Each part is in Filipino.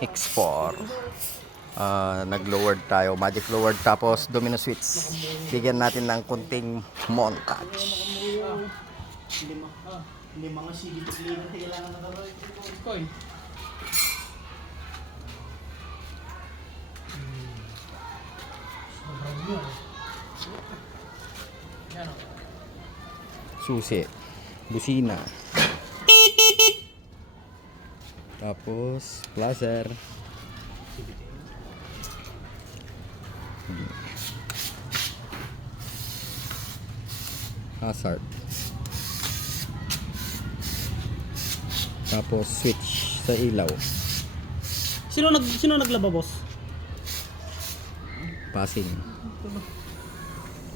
X4. Nag-lowered tayo, magic lowered, tapos domino switch. Bigyan natin ng kunting montage. Lima nga sige kailangan na gawin. Coin. Susi, busina, tapos placer, hazard, tapos switch sa ilaw, Sino naglaba, boss? passing,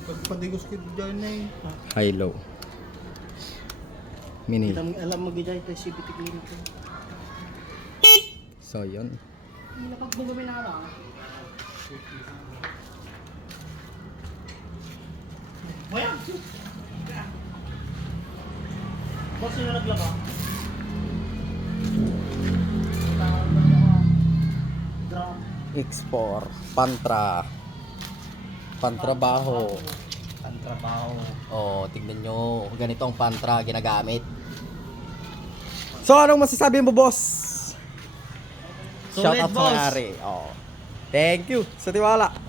Pagpadigos ko dyan na eh. high low, mini. Kita mo alam mag-jay tayo si bitik lino ko. So yun, Napagbugamin na lang. Wala. Boss, sino naglaba? Drum. X4, pantrabaho. Pantrabaho. Oh, tingnan nyo, ganito ang pantra ginagamit. So anong masasabi mo, boss? Shout Solid, out sa boss. may-ari. Oh. Thank you sa tiwala.